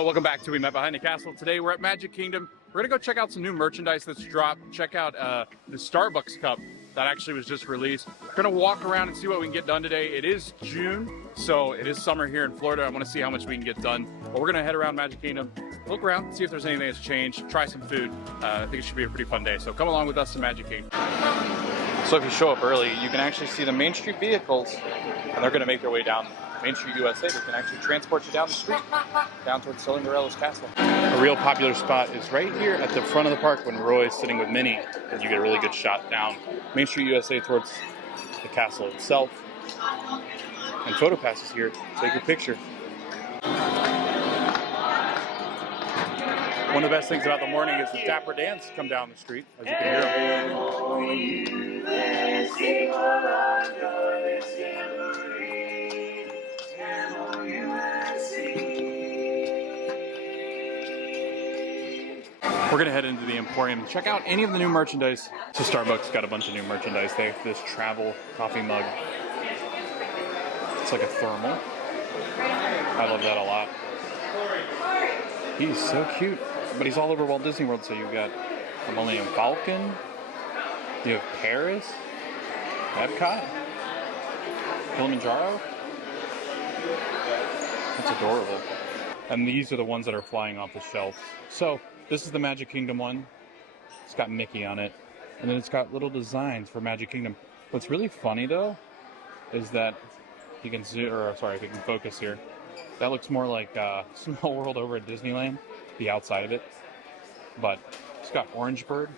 Hello, welcome back to We Met Behind the Castle. Today we're at Magic Kingdom. We're gonna go check out some new merchandise that's dropped. Check out the Starbucks cup that actually was just released. We're gonna walk around and see what we can get done today. It is June, so it is summer here in Florida. I wanna see how much we can get done. But we're gonna head around Magic Kingdom, look around, see if there's anything that's changed, try some food. I think it should be a pretty fun day. So come along with us to Magic Kingdom. So if you show up early, you can actually see the Main Street vehicles, and they're gonna make their way down Main Street USA. They can actually transport you down the street, down towards Cinderella's castle. A real popular spot is right here at the front of the park when Roy's sitting with Minnie, and you get a really good shot down Main Street USA towards the castle itself. And PhotoPass is here to take your picture. One of the best things about the morning is the Dapper Dans come down the street, as you can hear them. We're gonna head into the Emporium, check out any of the new merchandise. So Starbucks got a bunch of new merchandise. They have this travel coffee mug. It's like a thermal. I love that a lot. He's so cute, but he's all over Walt Disney World. So you've got the Millennium Falcon, you have Paris, Epcot, Kilimanjaro. That's adorable. And these are the ones that are flying off the shelves. So this is the Magic Kingdom one. It's got Mickey on it. And then it's got little designs for Magic Kingdom. What's really funny though, is that you can zoom, or sorry, if you can focus here. That looks more like Small World over at Disneyland, the outside of it. But it's got Orange Bird,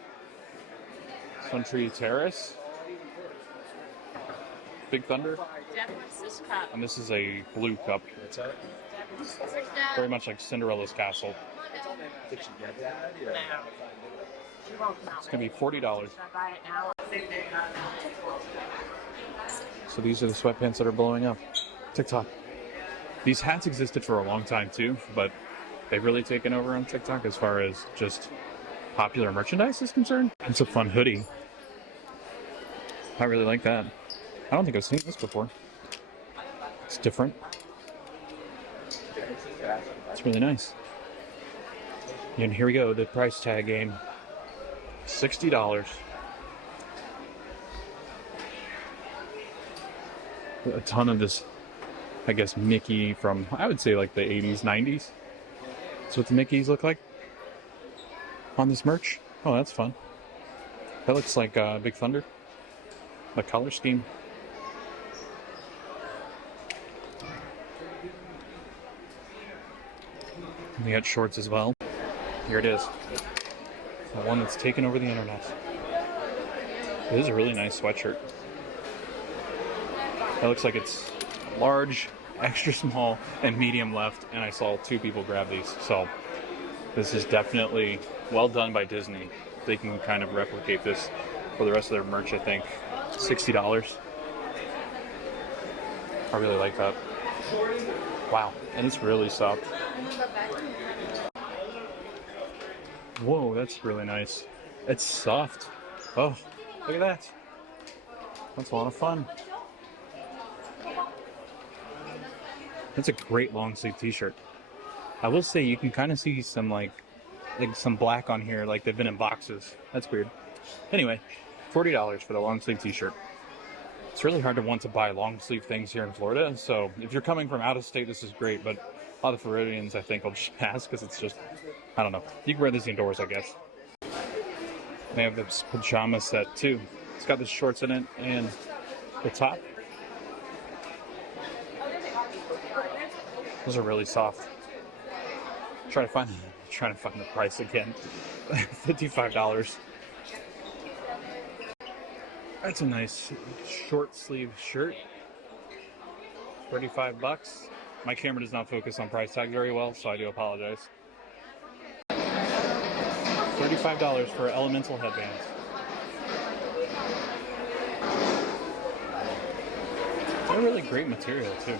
Sun Tree Terrace, Big Thunder. And this is a blue cup. Very much like Cinderella's castle. It's gonna be $40. So these are the sweatpants that are blowing up. TikTok. These hats existed for a long time too, but they've really taken over on TikTok as far as just popular merchandise is concerned. It's a fun hoodie. I really like that. I don't think I've seen this before. It's different. It's really nice. And here we go, the price tag game. $60. A ton of this, I guess, Mickey from, I would say like the 80s, 90s. That's what the Mickeys look like on this merch. Oh, that's fun. That looks like Big Thunder. The color scheme. And we got shorts as well. Here it is. The one that's taken over the internet. It is a really nice sweatshirt. It looks like it's large, extra small, and medium left, and I saw 2 people grab these. So this is definitely well done by Disney. They can kind of replicate this for the rest of their merch, I think. $60. I really like that. Wow, and it's really soft. Whoa, that's really nice. It's soft. Oh, look at that. That's a lot of fun. That's a great long sleeve t-shirt. I will say you can kind of see some like some black on here, like they've been in boxes. That's weird. Anyway, $40 for the long sleeve t-shirt. It's really hard to want to buy long sleeve things here in Florida, so if you're coming from out of state, this is great, but a lot of Floridians, I think, will just pass because it's just, I don't know. You can wear this indoors, I guess. They have this pajama set too. It's got the shorts in it and the top. Those are really soft. Trying to find the price again. $55. That's a nice short sleeve shirt. $35. My camera does not focus on price tag very well, so I do apologize. $35 for Elemental headbands. They're really great material too.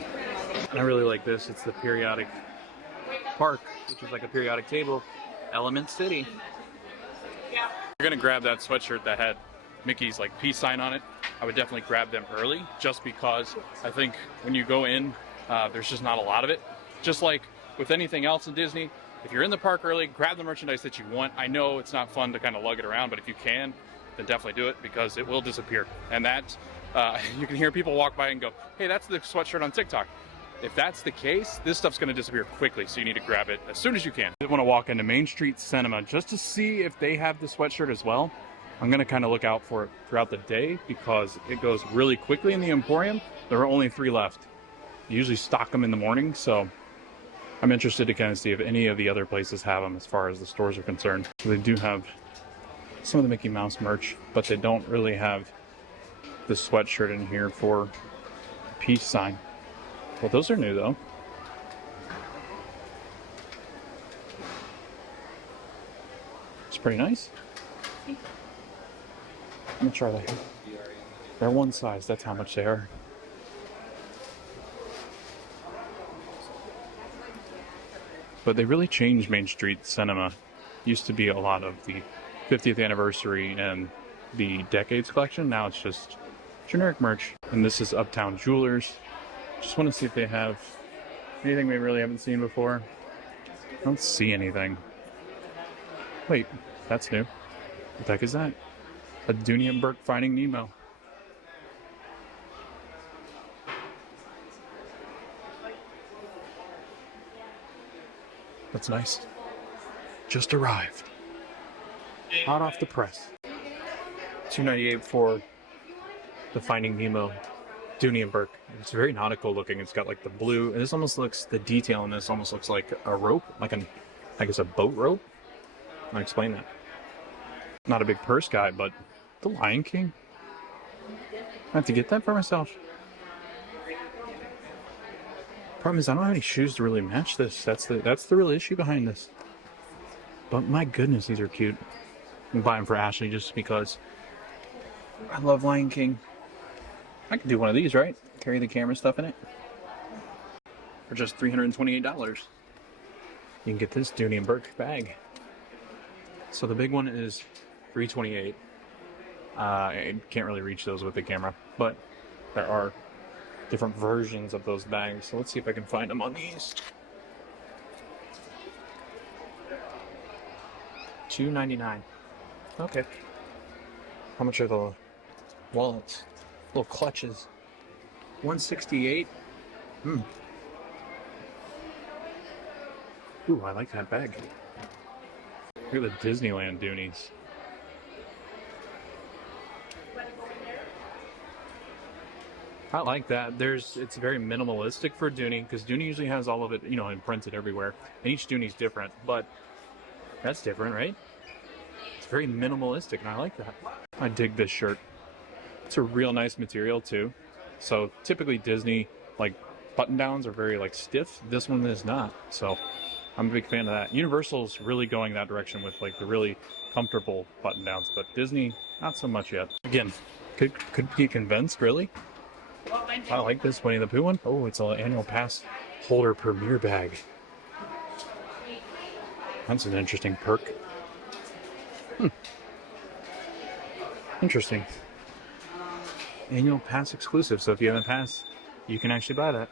And I really like this. It's the periodic park, which is like a periodic table. Element City. You're gonna grab that sweatshirt that had Mickey's like peace sign on it. I would definitely grab them early, just because I think when you go in, there's just not a lot of it. Just like with anything else in Disney, if you're in the park early, grab the merchandise that you want. I know it's not fun to kind of lug it around, but if you can, then definitely do it because it will disappear. And that, you can hear people walk by and go, hey, that's the sweatshirt on TikTok. If that's the case, this stuff's gonna disappear quickly, so you need to grab it as soon as you can. I wanna walk into Main Street Cinema just to see if they have the sweatshirt as well. I'm gonna kind of look out for it throughout the day because it goes really quickly in the Emporium. There are only 3 left. You usually stock them in the morning, so I'm interested to kind of see if any of the other places have them as far as the stores are concerned. So they do have some of the Mickey Mouse merch, but they don't really have the sweatshirt in here for the peace sign. Well, those are new though. It's pretty nice. I'm gonna try that. They're one size, that's how much they are. But they really changed Main Street Cinema. Used to be a lot of the 50th anniversary and the Decades collection. Now it's just generic merch. And this is Uptown Jewelers. Just want to see if they have anything we really haven't seen before. I don't see anything. Wait, that's new. What the heck is that? A Dooney and Bourke Finding Nemo. That's nice. Just arrived. Hot off the press. $2.98 for the Finding Nemo Dooney and Bourke. It's very nautical looking. It's got like the blue, and this almost looks, the detail in this almost looks like a rope, like an, I guess a boat rope. I'll explain that. Not a big purse guy, but the Lion King. I have to get that for myself. Problem is I don't have any shoes to really match this. That's the real issue behind this. But my goodness, these are cute. I'm gonna buy them for Ashley just because I love Lion King. I could do one of these, right? Carry the camera stuff in it. For just $328. You can get this Dooney and Bourke bag. So the big one is $328. I can't really reach those with the camera, but there are different versions of those bags. So let's see if I can find them on these. $2.99. Okay. How much are the wallets? Little clutches. $168. Ooh, I like that bag. Look at the Disneyland Doonies. I like that. It's very minimalistic for Dooney, because Dooney usually has all of it, you know, imprinted everywhere. And each Dooney's different, but that's different, right? It's very minimalistic, and I like that. I dig this shirt. It's a real nice material too. So typically Disney, like, button downs are very like stiff. This one is not. So I'm a big fan of that. Universal's really going that direction with like the really comfortable button downs, but Disney, not so much yet. Again, could be convinced, really. I like this Winnie the Pooh one. Oh, it's an annual pass holder premier bag. That's an interesting perk. Interesting. Annual pass exclusive. So if you have a pass, you can actually buy that.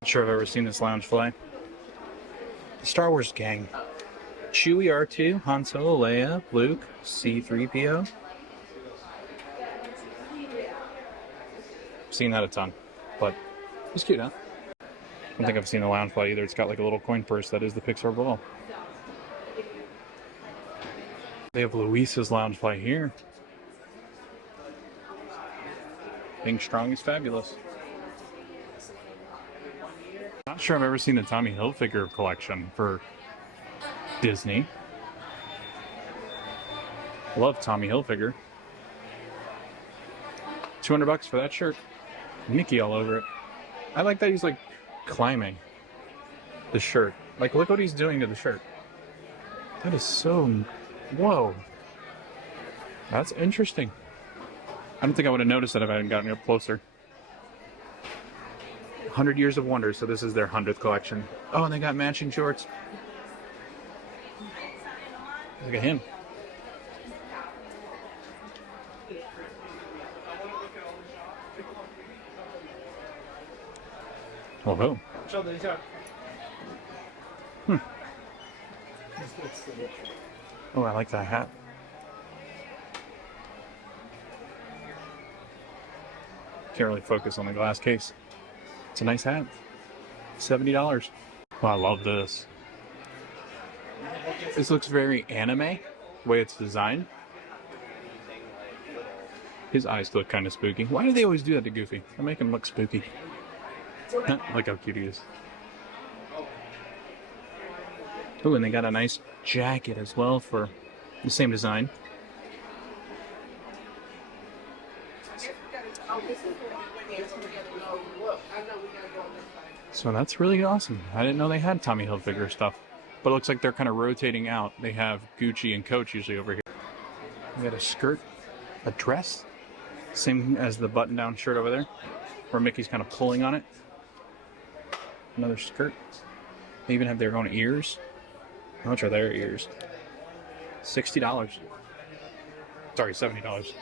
Not sure I've ever seen this Loungefly. The Star Wars gang. Chewie, R2, Han Solo, Leia, Luke, C-3PO. Seen that a ton, but it's cute, huh? I don't think I've seen a Loungefly either. It's got like a little coin purse that is the Pixar ball. They have Luis's Loungefly here. Being strong is fabulous. Not sure I've ever seen the Tommy Hilfiger collection for Disney. Love Tommy Hilfiger. $200 for that shirt. Mickey all over it. I like that he's like climbing the shirt. Like, look what he's doing to the shirt. That is so... Whoa. That's interesting. I don't think I would have noticed that if I hadn't gotten up closer. 100 Years of Wonder, so this is their 100th collection. Oh, and they got matching shorts. Look at him. Oh, Oh, I like that hat. Can't really focus on the glass case. It's a nice hat. $70. Oh, I love this. This looks very anime, the way it's designed. His eyes look kind of spooky. Why do they always do that to Goofy? They make him look spooky. Look how cute he is. Oh, and they got a nice jacket as well for the same design. So that's really awesome. I didn't know they had Tommy Hilfiger stuff. But it looks like they're kind of rotating out. They have Gucci and Coach usually over here. We got a skirt, a dress. Same as the button-down shirt over there, where Mickey's kind of pulling on it. Another skirt. They even have their own ears. How much are their ears? $60. Sorry, $70.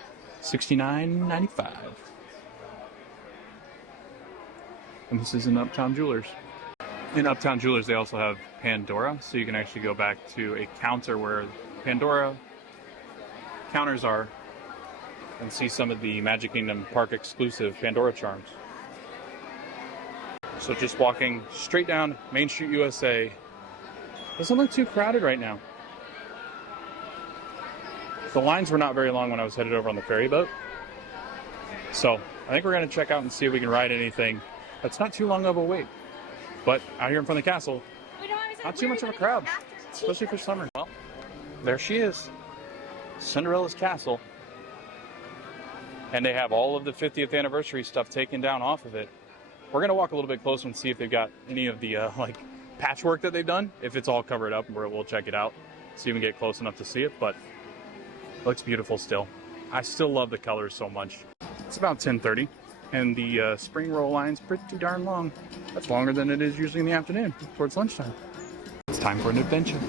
$69.95. And this is in Uptown Jewelers. In Uptown Jewelers, they also have Pandora, so you can actually go back to a counter where Pandora counters are and see some of the Magic Kingdom Park exclusive Pandora charms. So just walking straight down Main Street, USA. Doesn't look too crowded right now. The lines were not very long when I was headed over on the ferry boat. So I think we're going to check out and see if we can ride anything. That's not too long of a wait. But out here in front of the castle, not too much of a crowd, especially for summer. Well, there she is, Cinderella's castle. And they have all of the 50th anniversary stuff taken down off of it. We're going to walk a little bit closer and see if they've got any of the like patchwork that they've done. If it's all covered up, we'll check it out, see if we can get close enough to see it. But it looks beautiful still. I still love the colors so much. It's about 10:30. And the spring roll line's pretty darn long. That's longer than it is usually in the afternoon, towards lunchtime. It's time for an adventure.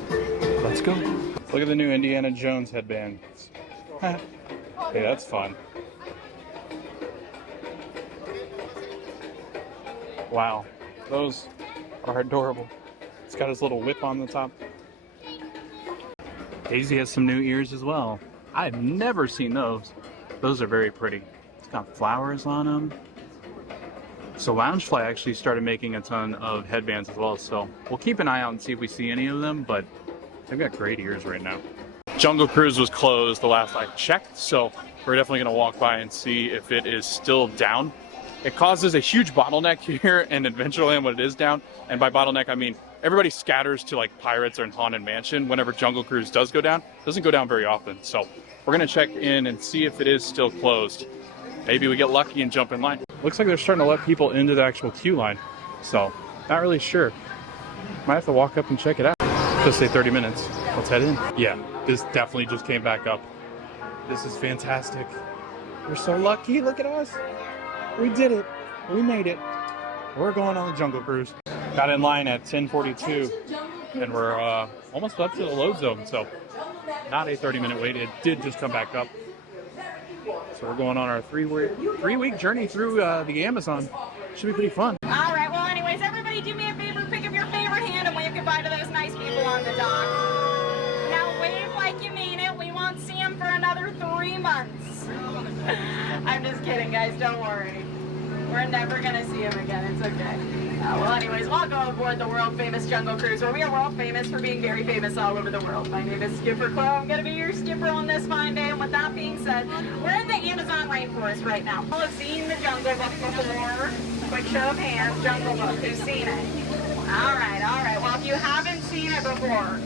Let's go. Look at the new Indiana Jones headband. Hey, that's fun. Wow, those are adorable. It's got his little whip on the top. Daisy has some new ears as well. I've never seen those. Those are very pretty. It's got flowers on them. So Loungefly actually started making a ton of headbands as well, so we'll keep an eye out and see if we see any of them, but they've got great ears right now. Jungle Cruise was closed the last I checked, so we're definitely going to walk by and see if it is still down. It causes a huge bottleneck here in Adventureland when it is down, and by bottleneck I mean everybody scatters to like Pirates or Haunted Mansion whenever Jungle Cruise does go down. It doesn't go down very often, so we're going to check in and see if it is still closed. Maybe we get lucky and jump in line. Looks like they're starting to let people into the actual queue line. So, not really sure. Might have to walk up and check it out. Just say 30 minutes. Let's head in. Yeah, this definitely just came back up. This is fantastic. We're so lucky. Look at us. We did it. We made it. We're going on the Jungle Cruise. Got in line at 10:42, and we're almost up to the load zone. So, not a 30-minute wait. It did just come back up. So we're going on our three-week journey through the Amazon. Should be pretty fun. All right, well, anyways, everybody do me a favor, pick up your favorite hand and wave goodbye to those nice people on the dock. Now wave like you mean it. We won't see them for another 3 months. I'm just kidding, guys. Don't worry. We're never going to see them again. It's okay. Well, anyways, we'll go aboard the world-famous Jungle Cruise, where we are world-famous for being very famous all over the world. My name is Skipper Chloe. I'm going to be your skipper on this fine day. And with that being said, we're in the Amazon rainforest right now. People have seen the Jungle Book before. Quick show of hands, Jungle Book. Who's seen it? All right, all right. Well, if you haven't seen it before,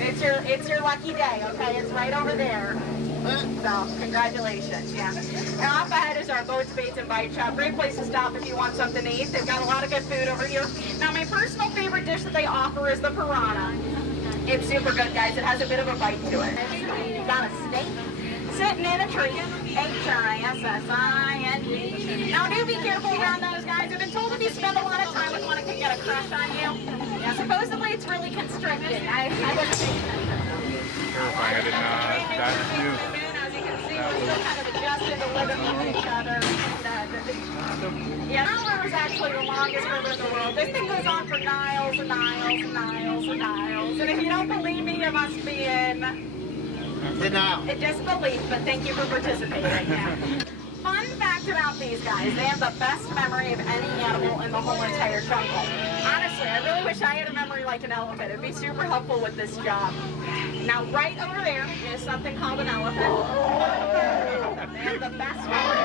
it's your lucky day, okay? It's right over there. So, congratulations, yeah. And off ahead is our Boats, Baits, and Bite Shop. Great place to stop if you want something to eat. They've got a lot of good food over here. Now, my personal favorite dish that they offer is the piranha. It's super good, guys. It has a bit of a bite to it. You got a steak sitting in a tree. H-R-I-S-S-I-N-G. Now, do be careful around those guys. I've been told if you spend a lot of time with one, it can get a crush on you. Yeah, supposedly it's really constricted. I wouldn't think that. Terrifying. I did not. That is new. As you can see, we're still kind of adjusting to living with each other. Yeah, our river is actually the longest river in the world. This thing goes on for miles and miles and miles and miles. And if you don't believe me, you must be in denial. Disbelief, but thank you for participating. Yeah. Fun fact about these guys, they have the best memory of any animal in the whole entire jungle. Honestly, I really wish I had a memory like an elephant. It'd be super helpful with this job. Now, right over there is something called an elephant. They have the best memory.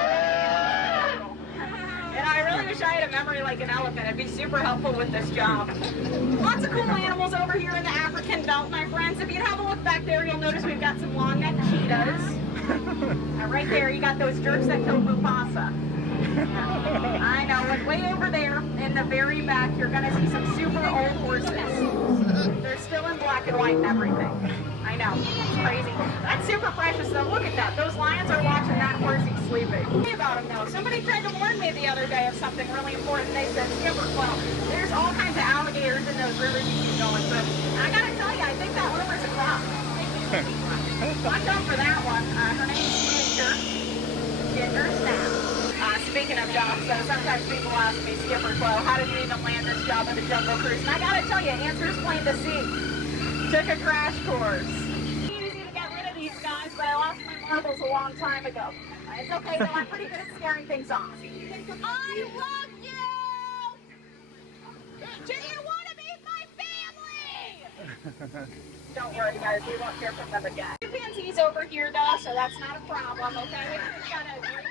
And I really wish I had a memory like an elephant. It'd be super helpful with this job. Lots of cool animals over here in the African belt, my friends. If you have a look back there, you'll notice we've got some long-necked cheetahs. Right there, you got those jerks that killed Mufasa. I know, and way over there in the very back, you're going to see some super old horses. They're still in black and white and everything. I know, it's crazy. That's super precious though. Look at that. Those lions are watching that horse. He's sleeping. Hey about him though. Somebody tried to warn me the other day of something really important. They said, well, there's all kinds of alligators in those rivers you keep going through. I gotta tell you, I think that river's a crop. Watch out for that one. Her name's Ginger Snap. Speaking of jobs, though, sometimes people ask me, Skipper Chloe, how did you even land this job at the Jungle Cruise? And I gotta tell you, answer's plain to see. Took a crash course. Easy to get rid of these guys, but I lost my marbles a long time ago. It's okay though, I'm pretty good at scaring things off. I love you! Do you want to meet my family? Don't worry guys, we won't hear from them again. Chimpanzees over here though, so that's not a problem, okay? We got a great job.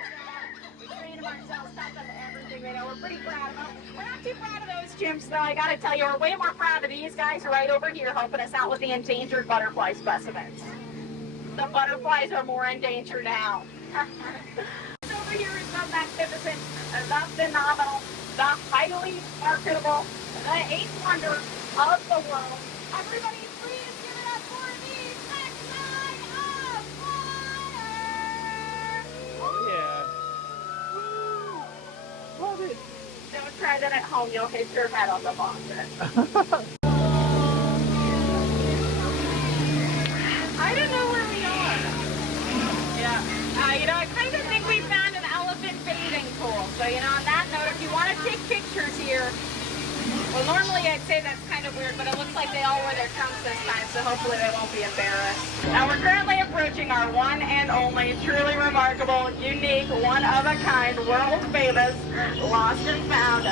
We train them ourselves, taught them everything we know. We're pretty proud of them. We're not too proud of those chimps though, I gotta tell you. We're way more proud of these guys right over here helping us out with the endangered butterfly specimens. The butterflies are more in danger now. Over here is the magnificent, the phenomenal, the highly marketable, the eighth wonder of the world. Everybody please give it up for the Sexton of Water! Yeah. Love it. Don't try that at home, you'll hit your head on the faucet. I don't know where we are. Yeah. You know, I kind of think we found an elephant bathing pool. So, you know, on that note, if you want to take pictures here, well, normally I'd say that's kind of weird, but it looks like they all wear their trunks this time, so hopefully they won't be embarrassed. Now, we're currently approaching our one and only, truly remarkable, unique, one-of-a-kind, world-famous, lost and found.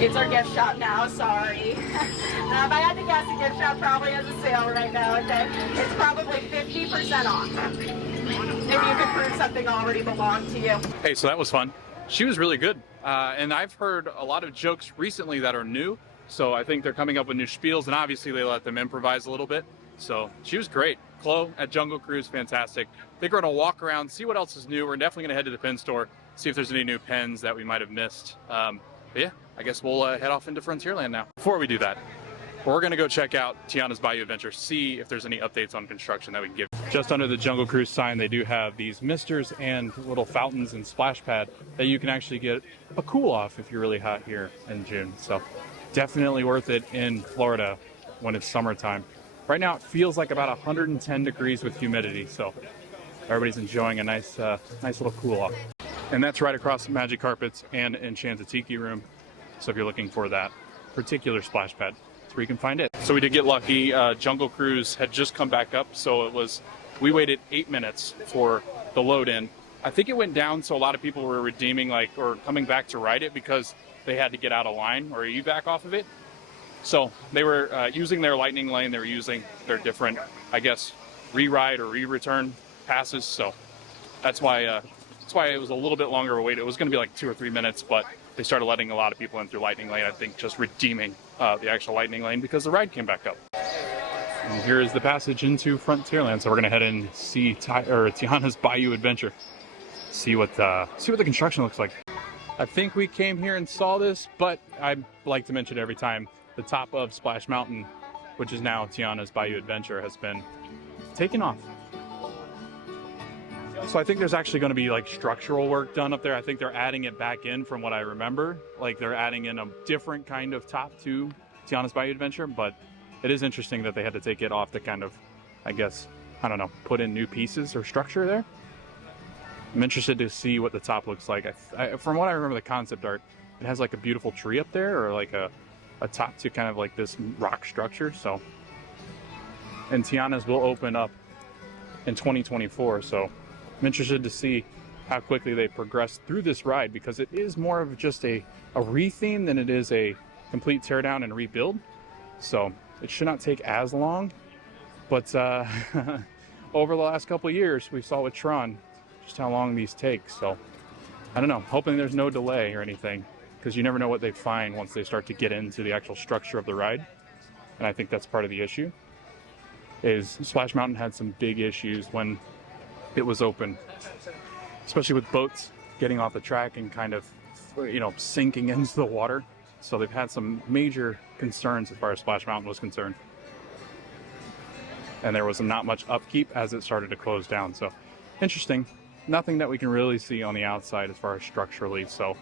It's our gift shop now, sorry. If I had to guess, the gift shop probably has a sale right now, okay? It's probably 50% off. If you could prove something already belonged to you. Hey, so that was fun. She was really good. And I've heard a lot of jokes recently that are new. So I think they're coming up with new spiels, and obviously they let them improvise a little bit. So she was great. Chloe at Jungle Cruise, fantastic. I think we're gonna walk around, see what else is new. We're definitely gonna head to the pen store, see if there's any new pens that we might have missed. But yeah, I guess we'll head off into Frontierland now. Before we do that, we're gonna go check out Tiana's Bayou Adventure, see if there's any updates on construction that we can give. Just under the Jungle Cruise sign, they do have these misters and little fountains and splash pad that you can actually get a cool off if you're really hot here in June. So definitely worth it in Florida when it's summertime. Right now it feels like about 110 degrees with humidity, so everybody's enjoying a nice little cool off. And that's right across Magic Carpets and Enchanted Tiki Room. So if you're looking for that particular splash pad, that's where you can find it. So we did get lucky. Jungle Cruise had just come back up, so we waited 8 minutes for the load in. I think it went down, so a lot of people were redeeming or coming back to ride it because they had to get out of line or evac off of it. So they were using their lightning lane. They were using their different, I guess, re-ride or re-return passes. So that's why it was a little bit longer of a wait. It was going to be like 2 or 3 minutes, but they started letting a lot of people in through lightning lane. I think just redeeming the actual lightning lane because the ride came back up. And here is the passage into Frontierland. So we're going to head and see Tiana's Bayou Adventure. See what the construction looks like. I think we came here and saw this, but I like to mention every time, the top of Splash Mountain, which is now Tiana's Bayou Adventure, has been taken off. So I think there's actually going to be like structural work done up there. I think they're adding it back in from what I remember. Like they're adding in a different kind of top to Tiana's Bayou Adventure, but it is interesting that they had to take it off to kind of, I guess, I don't know, put in new pieces or structure there. I'm interested to see what the top looks like. From what I remember, the concept art, it has like a beautiful tree up there, or like a top to kind of like this rock structure. So, and Tiana's will open up in 2024. So I'm interested to see how quickly they progress through this ride, because it is more of just a re-theme than it is a complete teardown and rebuild. So it should not take as long. But over the last couple of years, we saw with Tron just how long these take. So I don't know, hoping there's no delay or anything, because you never know what they find once they start to get into the actual structure of the ride. And I think that's part of the issue, is Splash Mountain had some big issues when it was open, especially with boats getting off the track and kind of, you know, sinking into the water. So they've had some major concerns as far as Splash Mountain was concerned. And there was not much upkeep as it started to close down. So interesting. Nothing that we can really see on the outside as far as structurally. So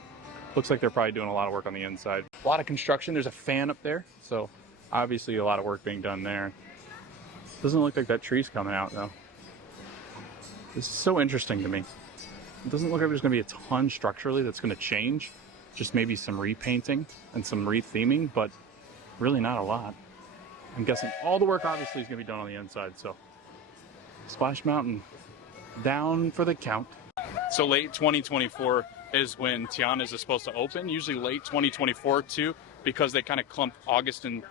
looks like they're probably doing a lot of work on the inside. A lot of construction. There's a fan up there. So obviously a lot of work being done there. Doesn't look like that tree's coming out though. This is so interesting to me. It doesn't look like there's going to be a ton structurally that's going to change. Just maybe some repainting and some retheming, but really not a lot. I'm guessing all the work obviously is going to be done on the inside. So Splash Mountain down for the count. So late 2024 is when Tiana's is supposed to open. Usually late 2024 too, because they kind of clump August and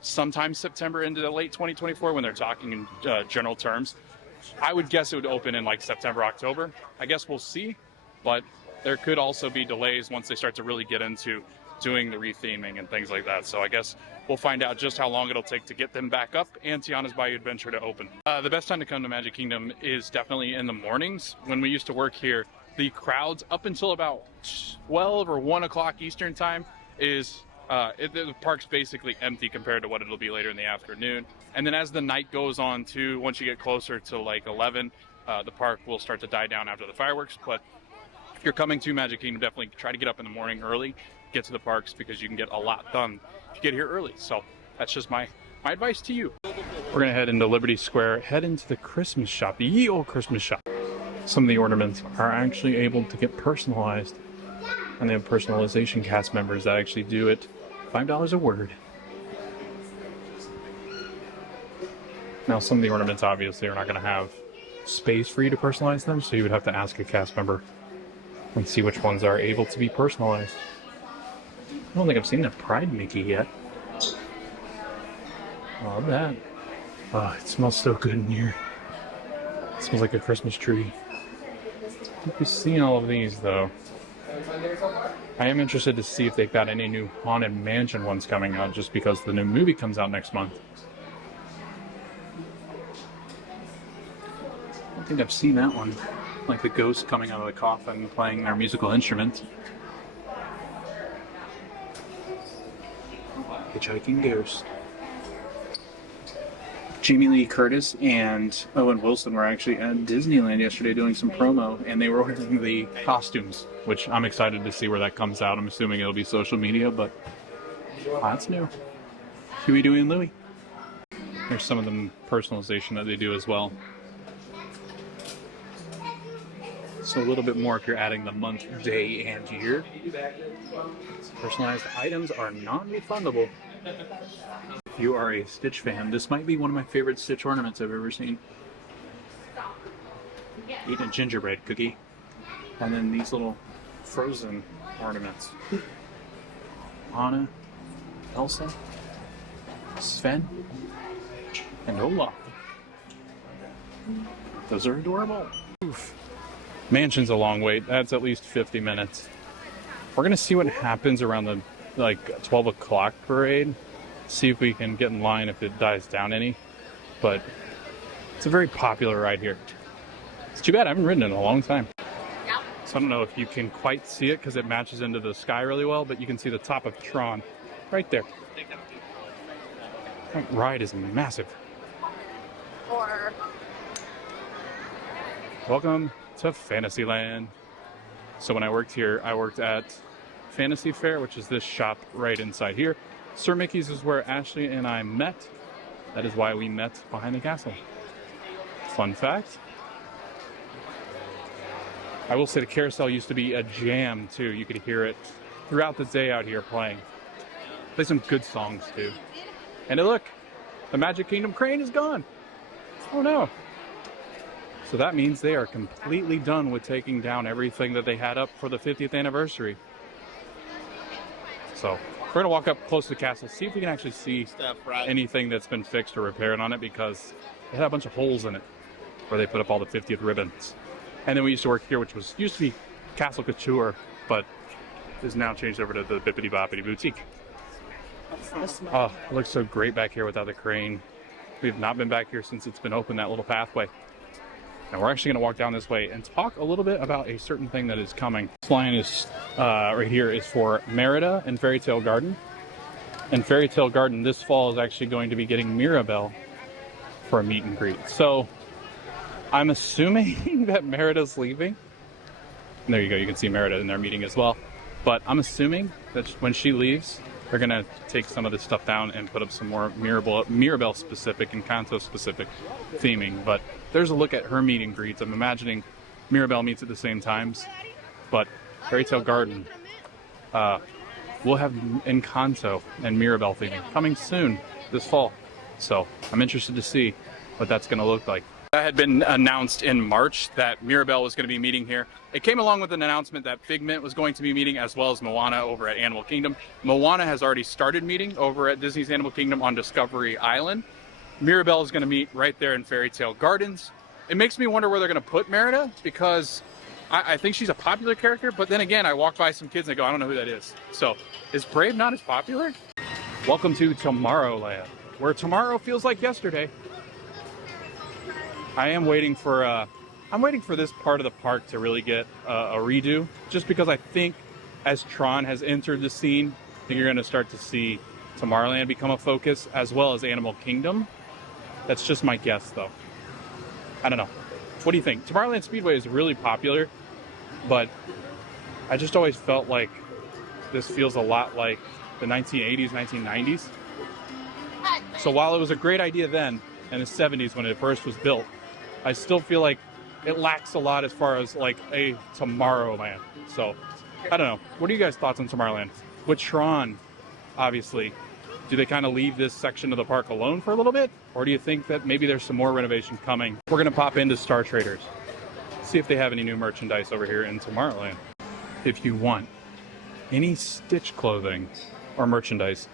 sometimes September into the late 2024 when they're talking in general terms. I would guess it would open in like September, October. I guess we'll see, but there could also be delays once they start to really get into doing the retheming and things like that. So I guess we'll find out just how long it'll take to get them back up and Tiana's Bayou Adventure to open. The best time to come to Magic Kingdom is definitely in the mornings. When we used to work here, the crowds up until about 12 or 1 o'clock Eastern time is the park's basically empty compared to what it'll be later in the afternoon. And then as the night goes on too, once you get closer to like 11, the park will start to die down after the fireworks. But if you're coming to Magic Kingdom, definitely try to get up in the morning early, get to the parks, because you can get a lot done if you get here early. So that's just my advice to you. We're gonna head into Liberty Square, head into the Christmas shop, the ye old Christmas shop. Some of the ornaments are actually able to get personalized, and they have personalization cast members that actually do it. $5 a word. Now some of the ornaments obviously are not going to have space for you to personalize them, so you would have to ask a cast member and see which ones are able to be personalized. I don't think I've seen a Pride Mickey yet. I love that. Oh, it smells so good in here. It smells like a Christmas tree. I think we've seen all of these though. I am interested to see if they've got any new Haunted Mansion ones coming out, just because the new movie comes out next month. I don't think I've seen that one. Like the ghost coming out of the coffin playing their musical instrument. Hitchhiking Ghost. Jamie Lee Curtis and Owen Wilson were actually at Disneyland yesterday doing some promo, and they were wearing the costumes, which I'm excited to see where that comes out. I'm assuming it'll be social media, but that's new. Huey, Dewey, and Louie. There's some of the personalization that they do as well. So a little bit more if you're adding the month, day, and year. Personalized items are non-refundable. If you are a Stitch fan, this might be one of my favorite Stitch ornaments I've ever seen. Eating a gingerbread cookie. And then these little Frozen ornaments. Anna, Elsa, Sven, and Olaf. Those are adorable. Oof. Mansion's a long wait. That's at least 50 minutes. We're gonna see what happens around the 12 o'clock parade. See if we can get in line if it dies down any. But it's a very popular ride here. It's too bad I haven't ridden it in a long time. So I don't know if you can quite see it because it matches into the sky really well, but you can see the top of Tron right there. That ride is massive. Welcome to Fantasyland. So when I worked here, I worked at Fantasy Fair, which is this shop right inside here. Sir Mickey's is where Ashley and I met. That is why we met behind the castle. Fun fact. I will say the carousel used to be a jam too. You could hear it throughout the day out here playing. Play some good songs too. And look, the Magic Kingdom crane is gone. Oh no. So that means they are completely done with taking down everything that they had up for the 50th anniversary. So we're gonna walk up close to the castle, see if we can actually see anything that's been fixed or repaired on it, because it had a bunch of holes in it where they put up all the 50th ribbons. And then we used to work here, which used to be Castle Couture, but is now changed over to the Bippity Boppity Boutique. Oh, it looks so great back here without the crane. We have not been back here since it's been open, that little pathway. And we're actually going to walk down this way and talk a little bit about a certain thing that is coming. This line is right here is for Merida and Fairy Tale Garden. And Fairy Tale Garden this fall is actually going to be getting Mirabelle for a meet and greet. So I'm assuming that Merida's leaving. And there you go, you can see Merida in their meeting as well. But I'm assuming that when she leaves, they're going to take some of this stuff down and put up some more Mirabelle specific and Kanto specific theming. But there's a look at her meet and greets. I'm imagining Mirabelle meets at the same times, but Fairy Tale Garden will have Encanto and Mirabelle theming coming soon this fall. So I'm interested to see what that's going to look like. That had been announced in March that Mirabelle was going to be meeting here. It came along with an announcement that Figment was going to be meeting, as well as Moana over at Animal Kingdom. Moana has already started meeting over at Disney's Animal Kingdom on Discovery Island. Mirabelle is going to meet right there in Fairy Tale Gardens. It makes me wonder where they're going to put Merida, because I think she's a popular character, but then again, I walk by some kids and I go, I don't know who that is. So, is Brave not as popular? Welcome to Tomorrowland, where tomorrow feels like yesterday. I am waiting for I'm waiting for this part of the park to really get a redo, just because I think as Tron has entered the scene, I think you're going to start to see Tomorrowland become a focus, as well as Animal Kingdom. That's just my guess, though. I don't know. What do you think? Tomorrowland Speedway is really popular, but I just always felt like this feels a lot like the 1980s, 1990s. So while it was a great idea then, in the 70s when it first was built, I still feel like it lacks a lot as far as like a Tomorrowland. So I don't know. What are you guys' thoughts on Tomorrowland? With Tron, obviously, do they kind of leave this section of the park alone for a little bit? Or do you think that maybe there's some more renovation coming? We're going to pop into Star Traders, see if they have any new merchandise over here in Tomorrowland. If you want any Stitch clothing or merchandise,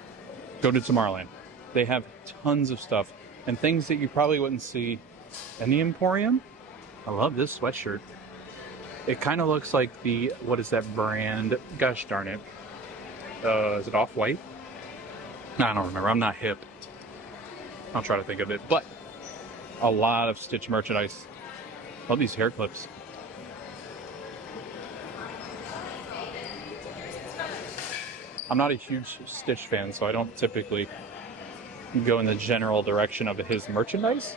go to Tomorrowland. They have tons of stuff and things that you probably wouldn't see in the Emporium. I love this sweatshirt. It kind of looks like the, what is that brand? Gosh darn it. Is it Off-White? I don't remember. I'm not hip. I'll try to think of it. But a lot of Stitch merchandise. Love these hair clips. I'm not a huge Stitch fan, so I don't typically go in the general direction of his merchandise,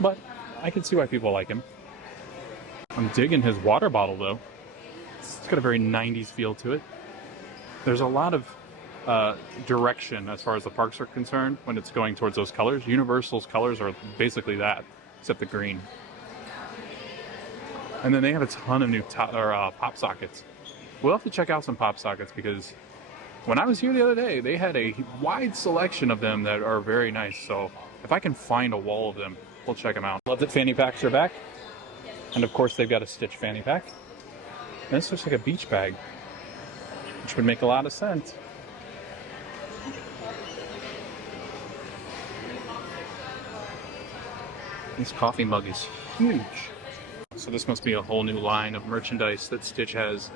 but I can see why people like him. I'm digging his water bottle, though. It's got a very 90s feel to it. There's a lot of direction as far as the parks are concerned when it's going towards those colors. Universal's colors are basically that, except the green. And then they have a ton of new pop sockets. We'll have to check out some pop sockets, because when I was here the other day, they had a wide selection of them that are very nice. So if I can find a wall of them, we'll check them out. Love that fanny packs are back. And of course, they've got a Stitch fanny pack. And this looks like a beach bag, which would make a lot of sense. This coffee mug is huge. So this must be a whole new line of merchandise that Stitch has.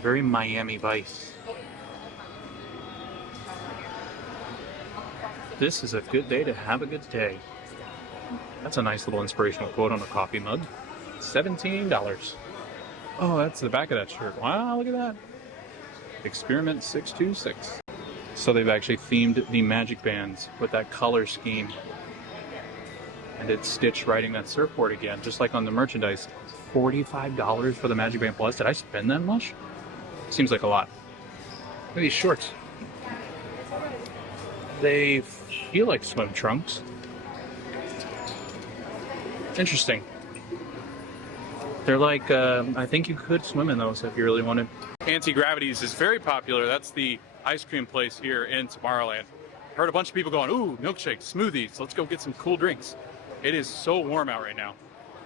Very Miami Vice. This is a good day to have a good day. That's a nice little inspirational quote on a coffee mug. $17. Oh, that's the back of that shirt. Wow, look at that. Experiment 626. So they've actually themed the Magic Bands with that color scheme. And it's Stitch riding that surfboard again, just like on the merchandise. $45 for the Magic Band Plus. Did I spend that much? Seems like a lot. Look at these shorts. They feel like swim trunks. Interesting. They're like, I think you could swim in those if you really wanted. Anti-Gravities is very popular. That's the ice cream place here in Tomorrowland. Heard a bunch of people going, ooh, milkshakes, smoothies, let's go get some cool drinks. It is so warm out right now.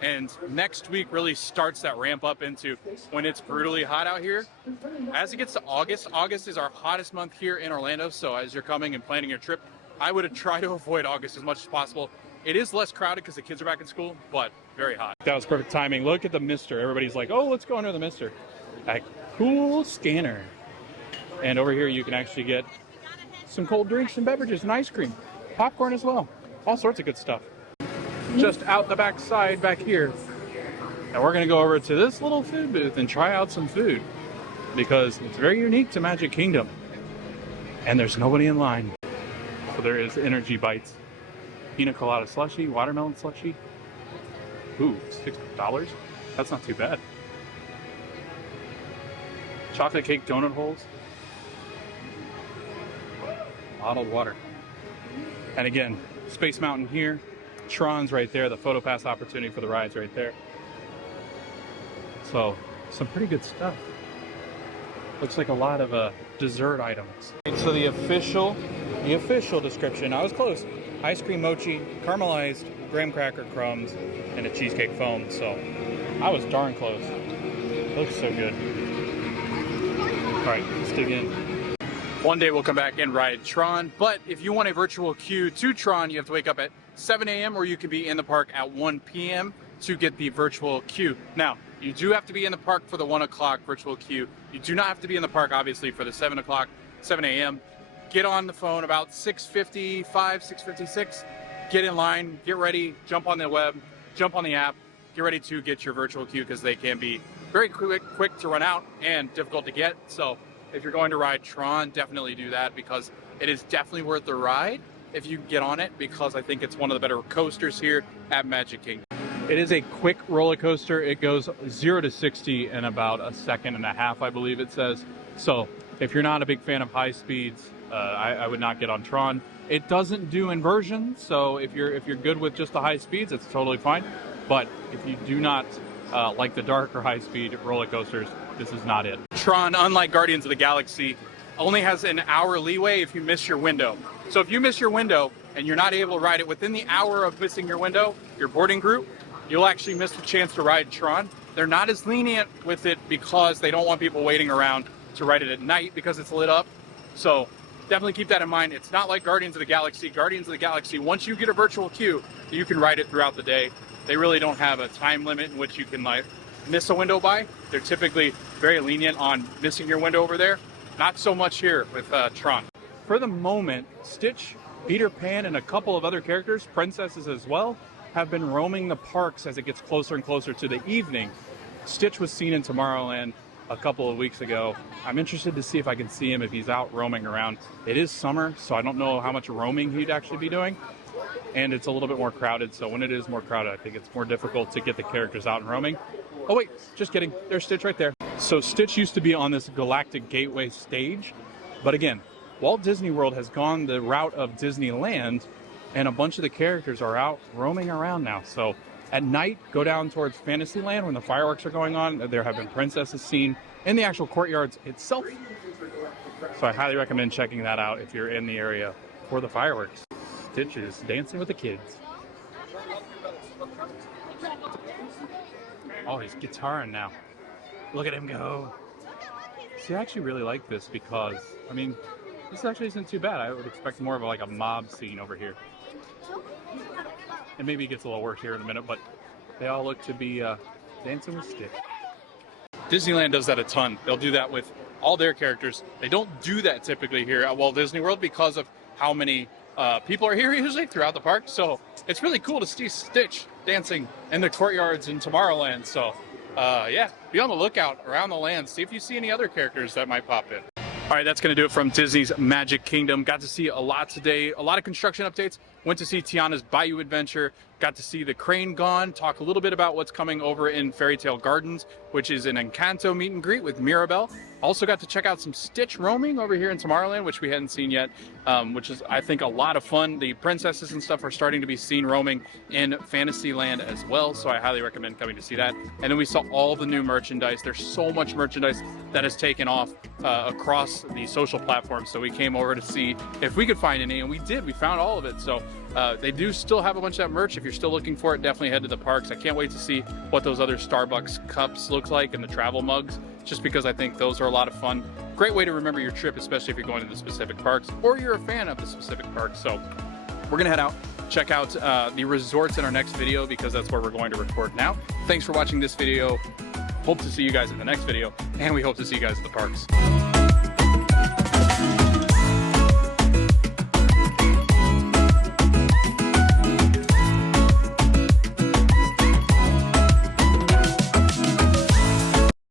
And next week really starts that ramp up into when it's brutally hot out here. As it gets to August, August is our hottest month here in Orlando. So as you're coming and planning your trip, I would try to avoid August as much as possible. It is less crowded because the kids are back in school, but very hot. That was perfect timing. Look at the Mister. Everybody's like, oh, let's go under the Mister. A cool scanner. And over here you can actually get some cold drinks and beverages and ice cream. Popcorn as well. All sorts of good stuff. Just out the back side back here. And we're going to go over to this little food booth and try out some food because it's very unique to Magic Kingdom. And there's nobody in line. So there is Energy Bites. Pina colada slushie, watermelon slushie. Ooh, $6. That's not too bad. Chocolate cake donut holes. Bottled water. And again, Space Mountain here. Tron's right there. The photo pass opportunity for the rides right there. So, some pretty good stuff. Looks like a lot of dessert items. So the official description, I was close. Ice cream mochi, caramelized graham cracker crumbs, and a cheesecake foam. So I was darn close. Looks so good. All right, let's dig in. One day we'll come back and ride Tron, but if you want a virtual queue to Tron, you have to wake up at 7 a.m. or you can be in the park at 1 p.m. to get the virtual queue. Now, you do have to be in the park for the 1 o'clock virtual queue. You do not have to be in the park, obviously, for the 7 a.m. Get on the phone about 6:55, 6:56. Get in line, get ready, jump on the web, jump on the app, get ready to get your virtual queue because they can be very quick to run out and difficult to get. So if you're going to ride Tron, definitely do that because it is definitely worth the ride if you get on it because I think it's one of the better coasters here at Magic Kingdom. It is a quick roller coaster. It goes 0 to 60 in about a second and a half, I believe it says. So if you're not a big fan of high speeds, I would not get on Tron. It doesn't do inversion, so if you're good with just the high speeds, it's totally fine. But if you do not like the darker high speed roller coasters, this is not it. Tron, unlike Guardians of the Galaxy, only has an hour leeway if you miss your window. So if you miss your window and you're not able to ride it within the hour of missing your window, your boarding group, you'll actually miss the chance to ride Tron. They're not as lenient with it because they don't want people waiting around to ride it at night because it's lit up. So definitely keep that in mind. It's not like Guardians of the Galaxy. Guardians of the Galaxy, once you get a virtual queue, you can ride it throughout the day. They really don't have a time limit in which you can like miss a window by. They're typically very lenient on missing your window over there. Not so much here with Tron. For the moment, Stitch, Peter Pan, and a couple of other characters, princesses as well, have been roaming the parks as it gets closer and closer to the evening. Stitch was seen in Tomorrowland a couple of weeks ago. I'm interested to see if I can see him if he's out roaming around. It is summer, so I don't know how much roaming he'd actually be doing. And it's a little bit more crowded, so when it is more crowded, I think it's more difficult to get the characters out and roaming. Oh wait, just kidding. There's Stitch right there. So Stitch used to be on this Galactic Gateway stage, but again, Walt Disney World has gone the route of Disneyland, and a bunch of the characters are out roaming around now. So at night, go down towards Fantasyland when the fireworks are going on. There have been princesses seen in the actual courtyards itself. So I highly recommend checking that out if you're in the area for the fireworks. Stitch is dancing with the kids. Oh, he's guitaring now. Look at him go. See, I actually really like this because, I mean, this actually isn't too bad. I would expect more of like a mob scene over here. And maybe it gets a little worse here in a minute, but they all look to be dancing with Stitch. Disneyland does that a ton. They'll do that with all their characters. They don't do that typically here at Walt Disney World because of how many people are here usually throughout the park. So it's really cool to see Stitch dancing in the courtyards in Tomorrowland. So yeah, be on the lookout around the land. See if you see any other characters that might pop in. All right, that's going to do it from Disney's Magic Kingdom. Got to see a lot today, a lot of construction updates. Went to see Tiana's Bayou Adventure, got to see the Crane Gone, talk a little bit about what's coming over in Fairy Tale Gardens, which is an Encanto meet and greet with Mirabelle. Also got to check out some Stitch roaming over here in Tomorrowland, which we hadn't seen yet, which is, I think, a lot of fun. The princesses and stuff are starting to be seen roaming in Fantasyland as well, so I highly recommend coming to see that. And then we saw all the new merchandise. There's so much merchandise that has taken off across the social platforms, so we came over to see if we could find any, and we did. We found all of it. So they do still have a bunch of that merch. If you're still looking for it, definitely head to the parks. I can't wait to see what those other Starbucks cups look like and the travel mugs, just because I think those are a lot of fun. Great way to remember your trip, especially if you're going to the specific parks or you're a fan of the specific parks. So we're gonna head out, check out the resorts in our next video, because that's where we're going to record now. Thanks for watching this video. Hope to see you guys in the next video, and we hope to see you guys at the parks.